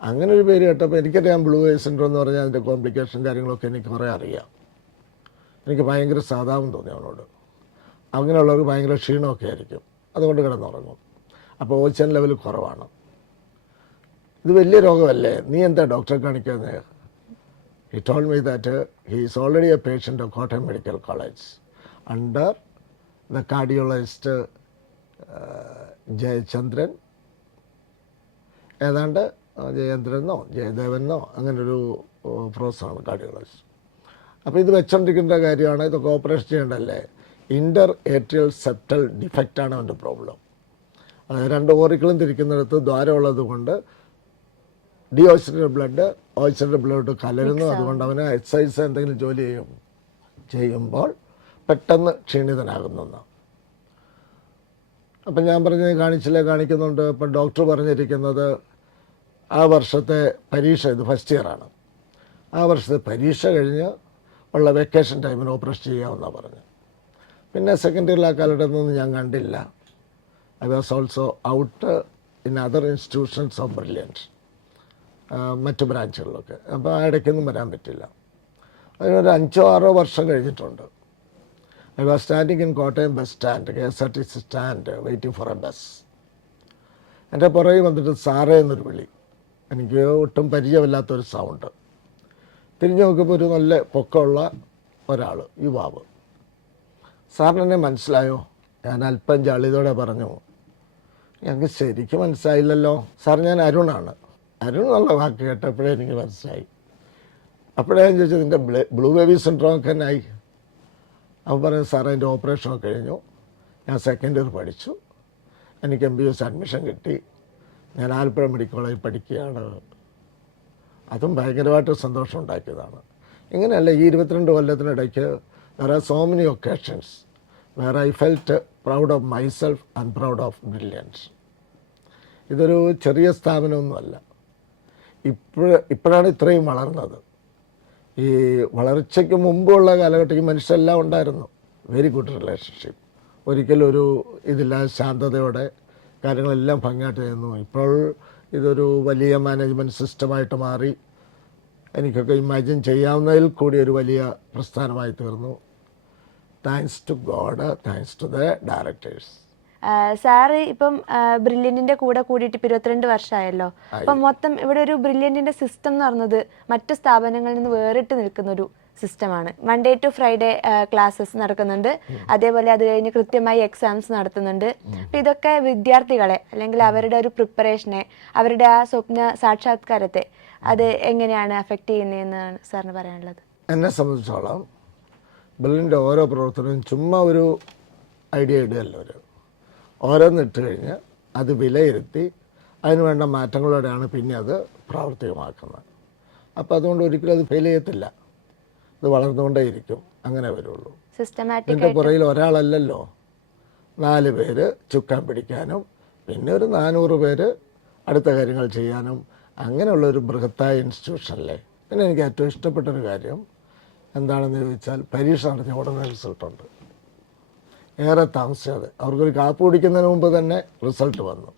അങ്ങനെ ഒരു പേര് കേട്ടപ്പോൾ എനിക്കറിയാം ബ്ലൂ ബേബി സിൻഡ്രോം എന്ന് പറഞ്ഞാൽ അതിൻ്റെ കോംപ്ലിക്കേഷൻ കാര്യങ്ങളൊക്കെ എനിക്ക് കുറേ അറിയാം. എനിക്ക് ഭയങ്കര സാധാവും തോന്നി അവനോട്. അങ്ങനെയുള്ളവർക്ക് ഭയങ്കര ക്ഷീണമൊക്കെ ആയിരിക്കും, അതുകൊണ്ട് കിടന്നുറങ്ങും. അപ്പോൾ ഓക്സിജൻ ലെവൽ കുറവാണ്. ഇത് വലിയ രോഗമല്ലേ, നീ എന്താ ഡോക്ടറെ കാണിക്കുന്നത്? He told me that he is already a patient of Kottayam Medical College under the cardiologist Jayachandran, ഏതാണ്ട് ജയേന്ദ്രനോ ജയദേവനോ അങ്ങനൊരു പ്രൊഫസറാണ് കാർഡിയോളജിസ്റ്റ്. അപ്പോൾ ഇത് വെച്ചോണ്ടിരിക്കേണ്ട കാര്യമാണ്, ഇതൊക്കെ ഓപ്പറേഷൻ ചെയ്യേണ്ടല്ലേ. ഇൻ്റർ ഏട്രിയൽ സെപ്റ്റൽ ഡിഫക്റ്റാണ് അവൻ്റെ പ്രോബ്ലം. അതായത് 2 ഓറിക്കിളും തിരിക്കുന്നിടത്ത് ദ്വാരമുള്ളത് കൊണ്ട് ഓക്സിജൻ്റെ ബ്ലഡ് കലരുന്നു. അതുകൊണ്ട് അവന് എക്സസൈസ് എന്തെങ്കിലും ജോലി ചെയ്യുമ്പോൾ പെട്ടെന്ന് ക്ഷീണിതനാകുന്നു. അപ്പം ഞാൻ പറഞ്ഞത് കാണിക്കുന്നുണ്ട്. ഇപ്പം ഡോക്ടർ പറഞ്ഞിരിക്കുന്നത് ആ വർഷത്തെ പരീക്ഷ, ഇത് ഫസ്റ്റ് ഇയറാണ്, ആ വർഷത്തെ പരീക്ഷ കഴിഞ്ഞ് ഉള്ള വെക്കേഷൻ ടൈമിന് ഓപ്പറേഷൻ ചെയ്യാമെന്നാണ് പറഞ്ഞത്. പിന്നെ സെക്കൻഡ് ഇയറിൽ ആ കാലഘട്ടത്തൊന്നും ഞാൻ കണ്ടില്ല. I was also out in other institutions of brilliant, മറ്റു ബ്രാഞ്ചുകളിലൊക്കെ. അപ്പോൾ ആ ഇടയ്ക്കൊന്നും വരാൻ പറ്റില്ല. അതിനൊരു 5-6 വർഷം കഴിഞ്ഞിട്ടുണ്ട്. I was standing in Kottayam bus stand, KSRTC stand, waiting for A bus. എൻ്റെ പുറകെ വന്നിട്ട് സാറേ എന്നൊരു വിളി. എനിക്ക് ഒട്ടും പരിചയമില്ലാത്തൊരു സൗണ്ട്. തിരിഞ്ഞു നോക്കുമ്പോൾ ഒരു നല്ല പൊക്കമുള്ള ഒരാൾ, യുവാവ്. സാറിനെന്നെ മനസ്സിലായോ? ഞാൻ അല്പം ജാളിതോടെ പറഞ്ഞു, ഞങ്ങൾക്ക് ശരിക്കും മനസ്സിലായില്ലല്ലോ സാർ, ഞാൻ അരുണാണ്. അരുൺ എന്നുള്ള വാക്ക് കേട്ടപ്പോഴേ എനിക്ക് മനസ്സിലായി. അപ്പോഴേ ഞാൻ ചോദിച്ചത്, നിൻ്റെ ബ്ലൂ ബേബി സിൻഡ്രോം ഒക്കെ എന്നായി? അവൻ പറഞ്ഞു, സാർ അതിൻ്റെ ഓപ്പറേഷനൊക്കെ കഴിഞ്ഞു, ഞാൻ സെക്കൻഡ് ഇയർ പഠിച്ചു, എനിക്ക് MBBS അഡ്മിഷൻ കിട്ടി, ഞാൻ ആലപ്പുഴ മെഡിക്കൽ കോളേജിൽ പഠിക്കുകയാണ്. അതും ഭയങ്കരമായിട്ട് സന്തോഷം ഉണ്ടാക്കിയതാണ്. ഇങ്ങനെയല്ല, ഈ 22 കൊല്ലത്തിനിടയ്ക്ക് there are so many occasions where I felt proud of myself and proud of Brilliant. ഇതൊരു ചെറിയ സ്ഥാപനമൊന്നുമല്ല. ഇപ്പോഴാണ് ഇത്രയും വളർന്നത്. ഈ വളർച്ചയ്ക്ക് മുമ്പുള്ള കാലഘട്ടത്തിൽ മനുഷ്യരെല്ലാം ഉണ്ടായിരുന്നു, വെരി ഗുഡ് റിലേഷൻഷിപ്പ്, ഒരിക്കലും ഒരു ഇതില്ലാതെ ശാന്തതയോടെ കാര്യങ്ങളെല്ലാം ഭംഗിയായിട്ട് ചെയ്യുന്നു. ഇപ്പോൾ ഇതൊരു വലിയ മാനേജ്മെൻറ്റ് സിസ്റ്റമായിട്ട് മാറി, എനിക്കൊക്കെ ഇമാജിൻ ചെയ്യാവുന്നതിൽ കൂടി ഒരു വലിയ പ്രസ്ഥാനമായി തീർന്നു. Thanks to God, thanks to the directors. Sir ഇപ്പം ബ്രില്യൻറ്റിൻ്റെ കൂടെ കൂടിയിട്ട് 22 വർഷമായല്ലോ. അപ്പം മൊത്തം ഇവിടെ ഒരു ബ്രില്യൻറ്റിൻ്റെ സിസ്റ്റം എന്ന് പറയുന്നത് മറ്റു സ്ഥാപനങ്ങളിൽ നിന്ന് വേറിട്ട് നിൽക്കുന്നൊരു സിസ്റ്റമാണ്. മൺഡേ ടു ഫ്രൈഡേ ക്ലാസ്സസ് നടക്കുന്നുണ്ട്, അതേപോലെ അത് കഴിഞ്ഞ് കൃത്യമായി എക്സാംസ് നടത്തുന്നുണ്ട്. അപ്പം ഇതൊക്കെ വിദ്യാർത്ഥികളെ അല്ലെങ്കിൽ അവരുടെ ഒരു പ്രിപ്പറേഷനെ, അവരുടെ ആ സ്വപ്ന സാക്ഷാത്കാരത്തെ അത് എങ്ങനെയാണ് അഫക്റ്റ് ചെയ്യുന്നതെന്നാണ് സാറിന് പറയാനുള്ളത്? എന്നെ സംബന്ധിച്ചോളം ബ്രില്യൻ്റെ ഓരോ പ്രവർത്തനവും ചുമ്മാ ഒരു ഐഡിയ ഇടുകയല്ല, ഓരോന്നിട്ട് കഴിഞ്ഞ് അത് വിലയിരുത്തി അതിന് വേണ്ട മാറ്റങ്ങളോടെയാണ് പിന്നെ അത് പ്രാവർത്തികമാക്കുന്നത്. അപ്പോൾ അതുകൊണ്ട് ഒരിക്കലും അത് ഫെയിൽ ചെയ്യത്തില്ല, ഇത് വളർന്നുകൊണ്ടേയിരിക്കും, അങ്ങനെ വരുള്ളൂ. ഇതിൻ്റെ പുറയിൽ ഒരാളല്ലല്ലോ, 4 പേര് ചുക്കാൻ പിടിക്കാനും പിന്നെ ഒരു 400 പേര് അടുത്ത കാര്യങ്ങൾ ചെയ്യാനും, അങ്ങനെയുള്ളൊരു ബൃഹത്തായ ഇൻസ്റ്റിറ്റ്യൂഷനല്ലേ. പിന്നെ എനിക്ക് ഏറ്റവും ഇഷ്ടപ്പെട്ടൊരു കാര്യം എന്താണെന്ന് ചോദിച്ചാൽ, പരീക്ഷ നടത്തിയ ഉടനെ റിസൾട്ടുണ്ട്. ഏറെ താമസിക്കാതെ അവർക്കൊരു കാപ്പ് കുടിക്കുന്നതിന് മുമ്പ് തന്നെ റിസൾട്ട് വന്നു.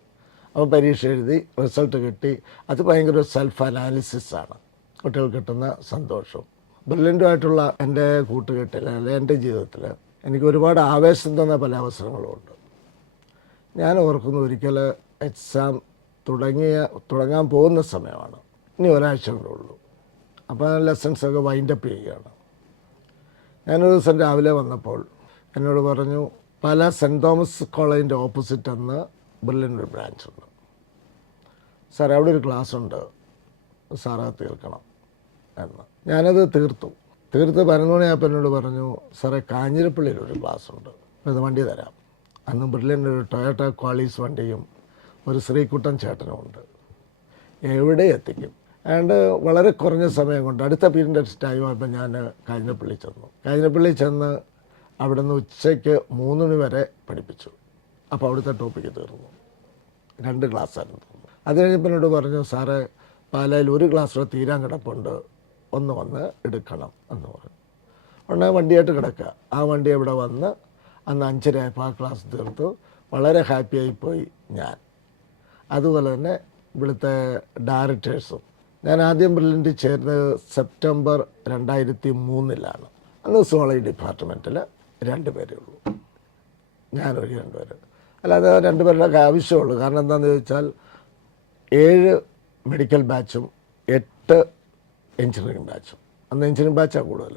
അപ്പോൾ പരീക്ഷ എഴുതി റിസൾട്ട് കിട്ടി. അത് ഭയങ്കര ഒരു സെൽഫ് അനാലിസിസാണ്, കുട്ടികൾക്ക് കിട്ടുന്ന സന്തോഷവും. ബ്രില്യൻ്റുമായിട്ടുള്ള എൻ്റെ കൂട്ടുകെട്ടിൽ അല്ലെങ്കിൽ എൻ്റെ ജീവിതത്തിൽ എനിക്ക് ഒരുപാട് ആവേശം തന്ന പല അവസരങ്ങളുമുണ്ട്. ഞാൻ ഓർക്കുന്നു, ഒരിക്കൽ എക്സാം തുടങ്ങാൻ പോകുന്ന സമയമാണ്, ഇനി ഒരാഴ്ച കൂടെ ഉള്ളൂ. അപ്പോൾ ലെസൺസൊക്കെ വൈൻഡപ്പ് ചെയ്യുകയാണ്. ഞാനൊരു ദിവസം രാവിലെ വന്നപ്പോൾ എന്നോട് പറഞ്ഞു, പല സെൻറ്റ് തോമസ് കോളേജിൻ്റെ ഓപ്പോസിറ്റ് എന്ന് ബ്രില്യൻ്റ് ബ്രാഞ്ചുണ്ട് സാർ, അവിടെ ഒരു ക്ലാസ് ഉണ്ട് സാർ, അത് തീർക്കണം എന്ന്. ഞാനത് തീർത്ത് 11 മണിയായപ്പോൾ എന്നോട് പറഞ്ഞു, സാറേ കാഞ്ഞിരപ്പള്ളിയിൽ ഒരു ക്ലാസ് ഉണ്ട്, ഇത് വണ്ടി തരാം. അന്ന് ബ്രില്യൻ്റ് ഒരു ടൊയോട്ട ക്വാളീസ് വണ്ടിയും ഒരു ശ്രീകുട്ടൻ ചേട്ടനും ഉണ്ട്, എവിടെ എത്തിക്കും. അതുകൊണ്ട് വളരെ കുറഞ്ഞ സമയം കൊണ്ട് അടുത്ത പീരീഡ് ടൈം ആയപ്പോൾ ഞാൻ കാഞ്ഞിരപ്പള്ളി ചെന്ന് അവിടെ നിന്ന് ഉച്ചയ്ക്ക് 3 മണി വരെ പഠിപ്പിച്ചു. അപ്പോൾ അവിടുത്തെ ടോപ്പിക്ക് തീർന്നു. 2 ക്ലാസ്സായിരുന്നു. അത് കഴിഞ്ഞപ്പോൾ എന്നോട് പറഞ്ഞു, സാറേ പാലായിൽ ഒരു ക്ലാസ്സിൽ തീരാൻ കിടപ്പുണ്ട്, ഒന്ന് വന്ന് എടുക്കണം എന്ന് പറഞ്ഞു. ഉടനെ വണ്ടിയായിട്ട് കിടക്കുക. ആ വണ്ടി ഇവിടെ വന്ന് അന്ന് 5:30 ആയപ്പോൾ ആ ക്ലാസ് തീർത്തു. വളരെ ഹാപ്പിയായിപ്പോയി ഞാൻ. അതുപോലെ തന്നെ ഇവിടുത്തെ ഡയറക്ടേഴ്സും. ഞാൻ ആദ്യം ബ്രില്യൻ്റിൽ ചേർന്നത് സെപ്റ്റംബർ 2003 അന്ന് സുവോളജി ഡിപ്പാർട്ട്മെൻറ്റിൽ 2 പേരേ ഉള്ളൂ, ഞാനൊരു 2 പേര്. അല്ലാതെ 2 പേരുടെ ആവശ്യമുള്ളൂ. കാരണം എന്താണെന്ന് ചോദിച്ചാൽ 7 മെഡിക്കൽ ബാച്ചും 8 എഞ്ചിനീയറിംഗ് ബാച്ചും. അന്ന് എഞ്ചിനീയറിംഗ് ബാച്ചാണ് കൂടുതൽ.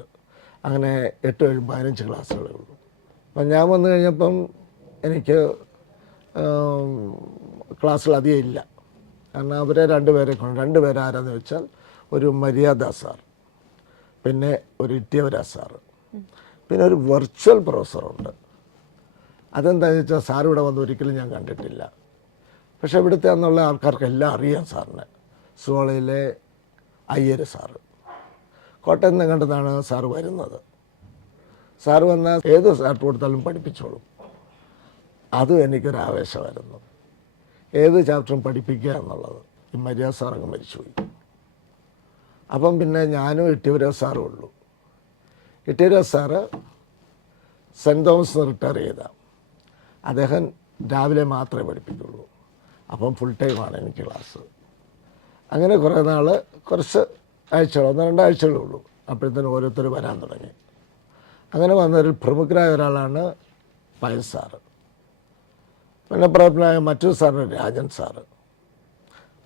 അങ്ങനെ 8, 7, 15 ക്ലാസ്സുകളേ ഉള്ളൂ. അപ്പം ഞാൻ വന്നു കഴിഞ്ഞപ്പം എനിക്ക് ക്ലാസ്സിൽ അധികം ഇല്ല. കാരണം അവരെ 2 പേരെ കൊണ്ട് 2 പേര് ആരാന്ന് വെച്ചാൽ ഒരു മര്യാദ സാർ, പിന്നെ ഒരു ഇത്യവര സാറ്, പിന്നെ ഒരു വെർച്വൽ പ്രൊഫസറുണ്ട്. അതെന്താണെന്ന് വെച്ചാൽ സാർ ഇവിടെ വന്ന് ഒരിക്കലും ഞാൻ കണ്ടിട്ടില്ല. പക്ഷേ ഇവിടുത്തെ അന്നുള്ള ആൾക്കാർക്കെല്ലാം അറിയാം സാറിനെ. സുവോളജിയിലെ അയ്യർ സാറ്, കോട്ടയം നിന്ന് കണ്ടതാണ് സാറ് വരുന്നത്. സാറ് വന്നാൽ ഏത് സാർ കൊടുത്താലും പഠിപ്പിച്ചോളും. അതും എനിക്കൊരു ആവേശമായിരുന്നു, ഏത് ചാപ്റ്ററും പഠിപ്പിക്കുക എന്നുള്ളത്. ഈ മര്യാദ സാറങ്ങ് മരിച്ചുപോയി. അപ്പം പിന്നെ ഞാനും ഇട്ടിവര സാറും ഉള്ളൂ. ഇട്ടിവര സാറ് സെൻറ്റ് തോമസ് റിട്ടയർ ചെയ്ത അദ്ദേഹം രാവിലെ മാത്രമേ പഠിപ്പിക്കുള്ളൂ. അപ്പം ഫുൾ ടൈമാണ് എനിക്ക് ക്ലാസ്. അങ്ങനെ കുറേ നാൾ, കുറച്ച് ആഴ്ചകൾ, 1-2 ആഴ്ചകളേ ഉള്ളൂ. അപ്പോഴത്തേനും ഓരോരുത്തർ വരാൻ തുടങ്ങി. അങ്ങനെ വന്നൊരു പ്രമുഖരായ ഒരാളാണ് പയൻ സാറ്. പിന്നെ പ്രമുഖനായ മറ്റൊരു സാറിന് രാജൻ സാറ്.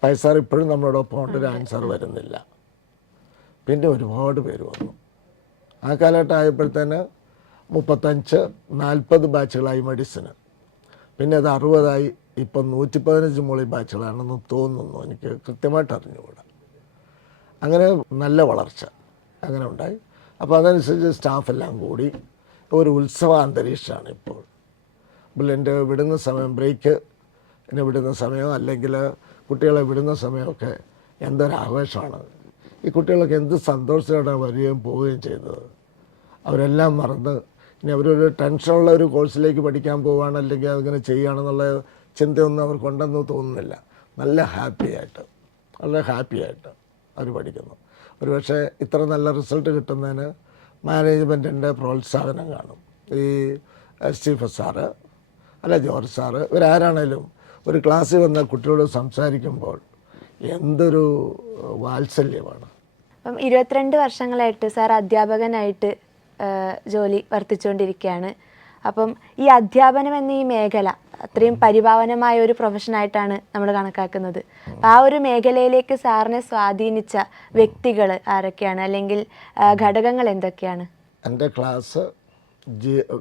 പയൻ സാർ ഇപ്പോഴും നമ്മളോടൊപ്പം ഉണ്ട്, രാജൻ സാർ വരുന്നില്ല. പിന്നെ ഒരുപാട് പേര് വന്നു. ആ കാലഘട്ടം ആയപ്പോഴത്തേന് 35-40 ബാച്ചുകളായി മെഡിസിന്. പിന്നെ അത് 60ആയി. ഇപ്പം 115 മുകളിൽ ബാച്ചുകളാണെന്ന് തോന്നുന്നു, എനിക്ക് കൃത്യമായിട്ട് അറിഞ്ഞുകൂടാ. അങ്ങനെ നല്ല വളർച്ച അങ്ങനെ ഉണ്ടായി. അപ്പോൾ അതനുസരിച്ച് സ്റ്റാഫെല്ലാം കൂടി ഒരു ഉത്സവ അന്തരീക്ഷമാണ് ഇപ്പോൾ. ബ്രില്യൻ്റ് വിടുന്ന സമയം, ബ്രേക്ക് വിടുന്ന സമയം, അല്ലെങ്കിൽ കുട്ടികളെ വിടുന്ന സമയമൊക്കെ എന്തൊരാഘോഷമാണ്. ഈ കുട്ടികളൊക്കെ എന്ത് സന്തോഷത്തോടെ വരികയും പോവുകയും ചെയ്തത്. അവരെല്ലാം മറന്ന് ഇനി അവരൊരു ടെൻഷനുള്ള ഒരു കോഴ്സിലേക്ക് പഠിക്കാൻ പോവുകയാണ്, അല്ലെങ്കിൽ അതിങ്ങനെ ചെയ്യുകയാണെന്നുള്ള ചിന്തയൊന്നും അവർക്കുണ്ടെന്ന് തോന്നുന്നില്ല. നല്ല ഹാപ്പിയായിട്ട് അവർ പഠിക്കുന്നു. ഒരുപക്ഷെ ഇത്ര നല്ല റിസൾട്ട് കിട്ടുന്നതിന് മാനേജ്മെൻറ്റിൻ്റെ പ്രോത്സാഹനം കാണും. ഈ സ്റ്റീഫൻ സാറ്, അല്ല ജോർജ് സാറ്, ഇവരാരാണേലും ഒരു ക്ലാസ്സിൽ വന്ന കുട്ടികളോട് സംസാരിക്കുമ്പോൾ എന്തൊരു വാത്സല്യമാണ്. അപ്പം 22 വർഷങ്ങളായിട്ട് സാർ അധ്യാപകനായിട്ട് ജോലി വർത്തിച്ചുകൊണ്ടിരിക്കുകയാണ്. അപ്പം ഈ അധ്യാപനം എന്ന ഈ മേഖല അത്രയും പരിഭാവനമായ ഒരു പ്രൊഫഷനായിട്ടാണ് നമ്മൾ കണക്കാക്കുന്നത്. ആ ഒരു മേഖലയിലേക്ക് സാറിനെ സ്വാധീനിച്ച വ്യക്തികൾ ആരൊക്കെയാണ്, അല്ലെങ്കിൽ ഘടകങ്ങൾ എന്തൊക്കെയാണ്? എൻ്റെ ക്ലാസ്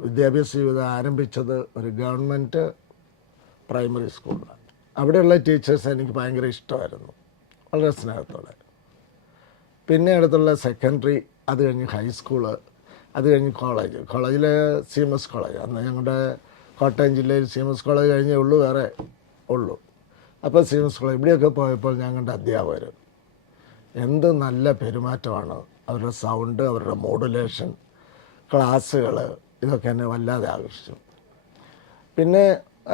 വിദ്യാഭ്യാസ ജീവിതം ആരംഭിച്ചത് ഒരു ഗവൺമെൻറ് പ്രൈമറി സ്കൂളിലാണ്. അവിടെയുള്ള ടീച്ചേഴ്സ് എനിക്ക് ഭയങ്കര ഇഷ്ടമായിരുന്നു, വളരെ സ്നേഹത്തോടെ. പിന്നെ അടുത്തുള്ള സെക്കൻഡറി, അത് കഴിഞ്ഞ് ഹൈസ്കൂള്, അത് കഴിഞ്ഞ് കോളേജിൽ CMS കോളേജ്. അന്ന് ഞങ്ങളുടെ കോട്ടയം ജില്ലയിൽ CMS കോളേജ് കഴിഞ്ഞേ ഉള്ളൂ, വേറെ ഉള്ളൂ. അപ്പോൾ CMS കോളേജ് ഇവിടെയൊക്കെ പോയപ്പോൾ ഞങ്ങളുടെ അധ്യാപകർ എന്ത് നല്ല പെരുമാറ്റമാണ്. അവരുടെ സൗണ്ട്, അവരുടെ മോഡുലേഷൻ, ക്ലാസ്സുകൾ, ഇതൊക്കെ എന്നെ വല്ലാതെ ആകർഷിച്ചു. പിന്നെ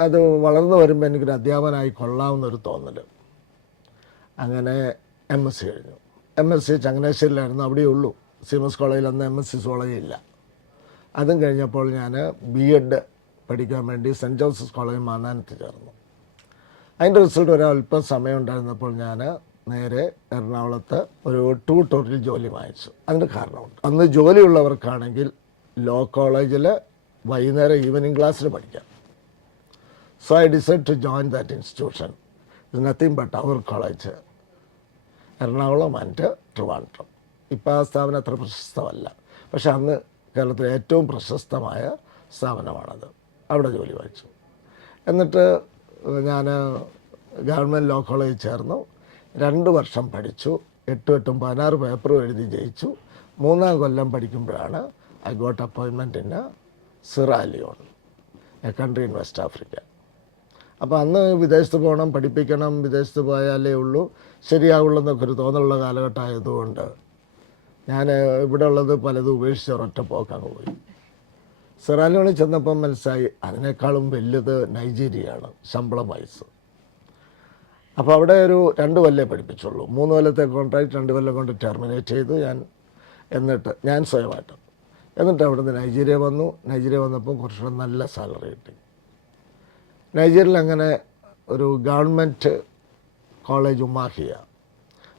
അത് വളർന്നു വരുമ്പോൾ എനിക്കൊരു അധ്യാപകനായി കൊള്ളാവുന്നൊരു തോന്നൽ. അങ്ങനെ MSc കഴിഞ്ഞു. MSc ചങ്ങനാശ്ശേരിയിലായിരുന്നു, അവിടെയേ ഉള്ളൂ. CMS കോളേജിൽ അന്ന് MSc സുവോളജി ഇല്ല. അതും കഴിഞ്ഞപ്പോൾ ഞാൻ B.Ed പഠിക്കാൻ വേണ്ടി സെൻറ്റ് ജോസഫ് കോളേജ് മാന്നാനത്ത് ചേർന്നു. അതിൻ്റെ റിസൾട്ട് ഒരല്പം സമയം ഉണ്ടായിരുന്നപ്പോൾ ഞാൻ നേരെ എറണാകുളത്ത് ഒരു ട്യൂട്ടോറിയൽ ജോലി വാങ്ങിച്ചു. അതിന് കാരണമുണ്ട്. അന്ന് ജോലിയുള്ളവർക്കാണെങ്കിൽ ലോ കോളേജിൽ വൈകുന്നേരം ഈവനിങ് ക്ലാസ്സിൽ പഠിക്കാം. So I decide to join that institution. It nothing but our college, Ernakulam and Trivandrum. ഇപ്പോൾ ആ സ്ഥാപനം അത്ര പ്രശസ്തമല്ല, പക്ഷെ അന്ന് കേരളത്തിലെ ഏറ്റവും പ്രശസ്തമായ സ്ഥാപനമാണത്. അവിടെ ജോലി വാങ്ങിച്ചു. എന്നിട്ട് ഞാൻ ഗവൺമെൻറ് ലോ കോളേജിൽ ചേർന്നു. 2 വർഷം പഠിച്ചു. 8 16 പേപ്പറും എഴുതി ജയിച്ചു. 3-ാം കൊല്ലം പഠിക്കുമ്പോഴാണ് I got appointment in Sierra Leone, A country in west Africa. അപ്പോൾ അന്ന് വിദേശത്ത് പോകണം, പഠിപ്പിക്കണം, വിദേശത്ത് പോയാലേ ഉള്ളൂ ശരിയാവുള്ളൂ എന്നൊക്കെ ഒരു തോന്നലുള്ള കാലഘട്ടമായതുകൊണ്ട് ഞാൻ ഇവിടെ ഉള്ളത് പലതും ഉപേക്ഷിച്ച് ഒരൊറ്റ പോക്കങ്ങ് പോയി. സിറാലിയോണിൽ ചെന്നപ്പം മനസ്സിലായി അതിനേക്കാളും വലുത് നൈജീരിയയാണ് ശമ്പളം വയസ്സ്. അപ്പോൾ അവിടെ ഒരു 2 കൊല്ലമേ പഠിപ്പിച്ചുള്ളൂ. 3 കൊല്ലത്തെ കോൺട്രാക്ട് 2 കൊല്ലം കൊണ്ട് ടെർമിനേറ്റ് ചെയ്തു എന്നിട്ട് ഞാൻ സ്വയമായിട്ട്. എന്നിട്ട് അവിടുന്ന് നൈജീരിയ വന്നു. നൈജീരിയ വന്നപ്പോൾ കുറച്ചുകൂടെ നല്ല സാലറി കിട്ടി. നൈജീരിയയിൽ അങ്ങനെ ഒരു ഗവൺമെൻറ് കോളേജ് ഉമാഹിയ,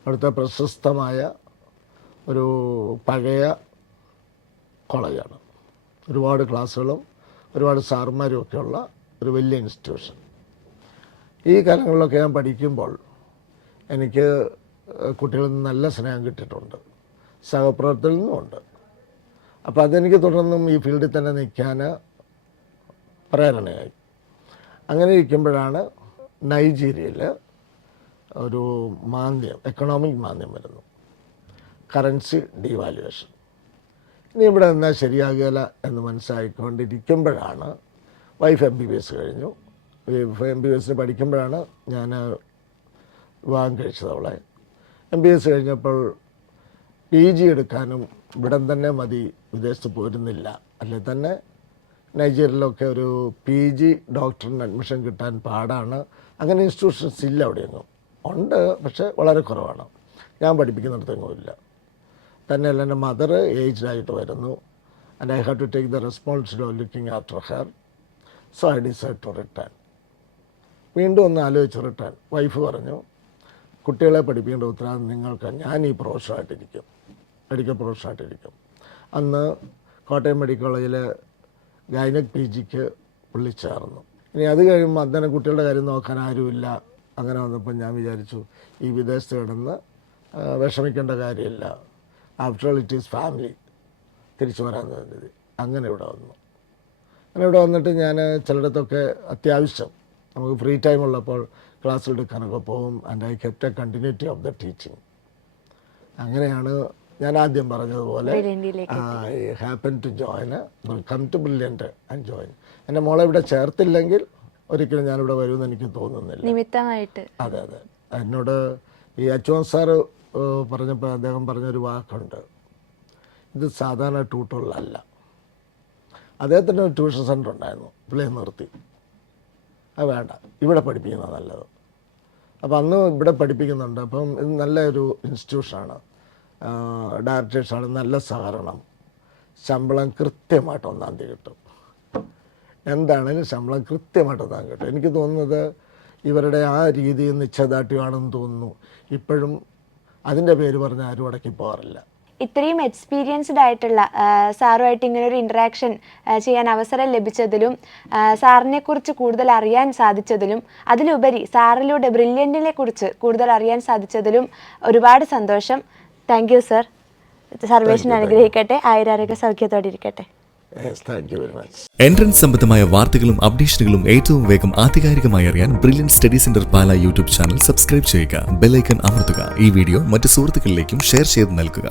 അവിടുത്തെ പ്രശസ്തമായ ഒരു പഴയ കോളേജാണ്. ഒരുപാട് ക്ലാസ്സുകളും ഒരുപാട് സാറുമാരും ഒക്കെയുള്ള ഒരു വലിയ ഇൻസ്റ്റിറ്റ്യൂഷൻ. ഈ കാലങ്ങളിലൊക്കെ ഞാൻ പഠിക്കുമ്പോൾ എനിക്ക് കുട്ടികളിൽ നിന്ന് നല്ല സ്നേഹം കിട്ടിയിട്ടുണ്ട്, സഹപ്രവർത്തകരിൽ നിന്നുമുണ്ട്. അപ്പോൾ അതെനിക്ക് തുടർന്നും ഈ ഫീൽഡിൽ തന്നെ നിൽക്കാൻ പ്രേരണയായി. അങ്ങനെ ഇരിക്കുമ്പോഴാണ് നൈജീരിയയിൽ ഒരു മാന്ദ്യം, എക്കണോമിക് മാന്ദ്യം വരുന്നു, കറൻസി ഡീവാലുവേഷൻ. ഇനി ഇവിടെ നിന്നാൽ ശരിയാകുകയില്ല എന്ന് മനസ്സിലാക്കിക്കൊണ്ടിരിക്കുമ്പോഴാണ് വൈഫ് MBBS കഴിഞ്ഞു. MBBS പഠിക്കുമ്പോഴാണ് ഞാൻ വിവാഹം കഴിച്ചത് അവളെ. MBBS കഴിഞ്ഞപ്പോൾ PG എടുക്കാനും ഇവിടെ തന്നെ മതി, വിദേശത്ത് പോരുന്നില്ല. അല്ലെ തന്നെ നൈജീരിയയിലൊക്കെ ഒരു PG ഡോക്ടറിന് അഡ്മിഷൻ കിട്ടാൻ പാടാണ്. അങ്ങനെ ഇൻസ്റ്റിറ്റ്യൂഷൻസ് ഇല്ല അവിടെയൊന്നും. ഉണ്ട്, പക്ഷേ വളരെ കുറവാണ്. ഞാൻ പഠിപ്പിക്കുന്നിടത്തെങ്ങും ഇല്ല. തന്നെയല്ല എൻ്റെ മദർ ഏജ്ഡായിട്ട് വരുന്നു. And I have to take the responsibility of looking after her. So I decide to return. വീണ്ടും ഒന്ന് ആലോചിച്ച് റിട്ടേൺ. വൈഫ് പറഞ്ഞു, കുട്ടികളെ പഠിപ്പിക്കേണ്ട ഉത്തരവാദിത്വം നിങ്ങൾക്ക്, ഞാൻ ഈ പ്രൊഫഷനായിട്ടിരിക്കും, മെഡിക്കൽ പ്രൊഫഷനായിട്ടിരിക്കും. അന്ന് കോട്ടയം മെഡിക്കൽ കോളേജിൽ ഗൈനക് PGക്ക് പുള്ളി ചേർന്നു. ഇനി അത് കഴിയുമ്പോൾ അന്നേരം കുട്ടികളുടെ കാര്യം നോക്കാൻ ആരുമില്ല. അങ്ങനെ വന്നപ്പോൾ ഞാൻ വിചാരിച്ചു ഈ വിദേശത്ത് കിടന്ന് വിഷമിക്കേണ്ട കാര്യമില്ല, after all it is family, തിരിച്ചു വരാൻ തോന്നിയത്. അങ്ങനെ ഇവിടെ വന്നു. അങ്ങനെ ഇവിടെ വന്നിട്ട് ഞാൻ ചിലയിടത്തൊക്കെ അത്യാവശ്യം നമുക്ക് ഫ്രീ ടൈം ഉള്ളപ്പോൾ ക്ലാസ്സിൽ എടുക്കാനൊക്കെ പോകും. And I kept a continuity of the teaching. അങ്ങനെയാണ് ഞാൻ ആദ്യം പറഞ്ഞതുപോലെ I happen to join, come to Brilliant and join. എൻ്റെ മോളെ ഇവിടെ ചേർത്തില്ലെങ്കിൽ ഒരിക്കലും ഞാനിവിടെ വരുമെന്ന് എനിക്ക് തോന്നുന്നില്ല. നിമിത്തമായിട്ട്. അതെ. എന്നോട് ഈ അച്ചുവൻ സാറ് പറഞ്ഞപ്പോൾ അദ്ദേഹം പറഞ്ഞൊരു വാക്കുണ്ട്, ഇത് സാധാരണ ട്യൂട്ടോറിയലല്ല. അദ്ദേഹത്തിൻ്റെ ഒരു ട്യൂഷൻ സെൻ്റർ ഉണ്ടായിരുന്നു, പുള്ളിയെ നിർത്തി. അത് വേണ്ട, ഇവിടെ പഠിപ്പിക്കുന്നത് നല്ലത്. അപ്പോൾ അന്ന് ഇവിടെ പഠിപ്പിക്കുന്നുണ്ട്. അപ്പം ഇത് നല്ലൊരു ഇൻസ്റ്റിറ്റ്യൂഷനാണ്, ഡയറക്ടേഴ്സാണ്, നല്ല സഹകരണം, ശമ്പളം കൃത്യമായിട്ട് 1-ാം തീയതി കിട്ടും. എന്താണെങ്കിലും ശമ്പളം കൃത്യമായിട്ട് 1-ാം തീയതി കിട്ടും. എനിക്ക് തോന്നുന്നത് ഇവരുടെ ആ രീതി നിശ്ചയദാർഢ്യമാണെന്ന് തോന്നുന്നു. ഇപ്പോഴും അതിൻ്റെ പേര് പറഞ്ഞ് ആരും അടക്കി പോകാറില്ല. ഇത്രയും എക്സ്പീരിയൻസ്ഡ് ആയിട്ടുള്ള സാറുമായിട്ട് ഇങ്ങനൊരു ഇൻട്രാക്ഷൻ ചെയ്യാൻ അവസരം ലഭിച്ചതിലും സാറിനെ കുറിച്ച് കൂടുതൽ അറിയാൻ സാധിച്ചതിലും അതിലുപരി സാറിലൂടെ ബ്രില്യൻറ്റിനെ കുറിച്ച് കൂടുതൽ അറിയാൻ സാധിച്ചതിലും ഒരുപാട് സന്തോഷം. Thank you sir. സർവേശ്വരൻ അനുഗ്രഹിക്കട്ടെ, ആയുരാരോഗ്യ സൗഖ്യത്തോടെ ഇരിക്കട്ടെ. എൻട്രൻസ് സംബന്ധമായ വാർത്തകളും അപ്ഡേഷനുകളും ഏറ്റവും വേഗം ആധികാരികമായി അറിയാൻ ബ്രില്യൻറ്റ് സ്റ്റഡി സെന്റർ പാല യൂട്യൂബ് ചാനൽ സബ്സ്ക്രൈബ് ചെയ്യുക. ബെൽ ഐക്കൺ അമർത്തുക. ഈ വീഡിയോ മറ്റ് സുഹൃത്തുക്കളിലേക്കും ഷെയർ ചെയ്ത് നൽകുക.